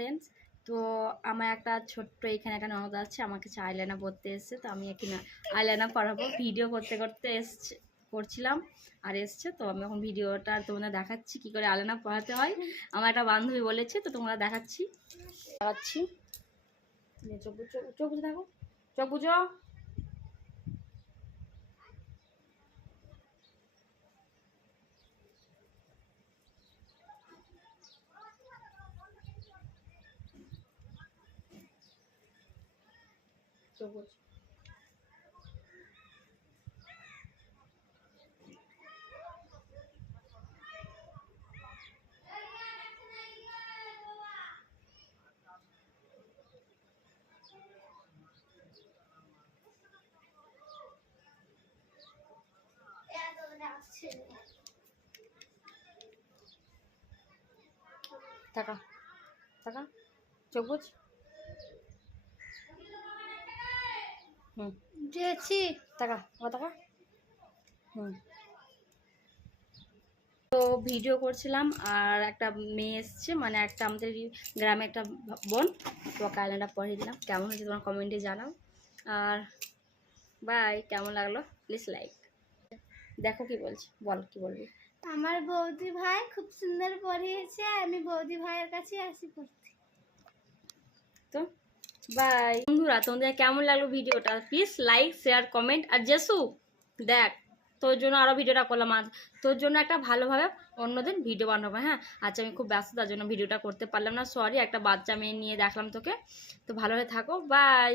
Friends. তো আমার একটা ছোট্ট এখানে একটা ননদ আছে, আমাকে আইলাইনার পরতে এসছে। তো আমি একটু আইলাইনার পরাবো, ভিডিও করতে করতে করছিলাম আর এসছে। তো আমি এখন ভিডিওটা তোমাদের দেখাচ্ছি কী করে আইলাইনার পরাতে হয়। আমার একটা বান্ধবী বলেছে, তো তোমরা দেখাচ্ছি। চোখ বুঝে দেখো, চোখ বুঝো। চোখ বুঝ। টাকা টাকা চোখ বুঝ। দিয়েছি টাকা টাকা। তো ভিডিও করছিলাম আর একটা মেয়ে এসছে, মানে একটা আমাদের গ্রামে একটা বোন। তো আইলাইনারটা পরিয়ে দিলাম। কেমন হয়েছে তোমার কমেন্টে জানাও। আর বাই, কেমন লাগলো প্লিজ লাইক। দেখো কি বলছি, বল কি বলবি। আমার বৌদি ভাই খুব সুন্দর পড়িয়েছে, আমি বৌদি ভাইয়ের কাছে আসি পড়তে। তো বাই বন্ধুরা, তোমাদের কেমন লাগলো ভিডিওটা প্লিজ লাইক শেয়ার কমেন্ট। আর জেসু দেখ, তোর জন্য আরও ভিডিওটা করলাম, আজ তোর জন্য একটা ভালোভাবে অন্যদিন ভিডিও বানাবো। হ্যাঁ, আচ্ছা আমি খুব ব্যস্ত, তার জন্য ভিডিওটা করতে পারলাম না, সরি। একটা বাচ্চা মেয়ে নিয়ে দেখলাম তোকে। তো ভালোভাবে থাকো, বাই।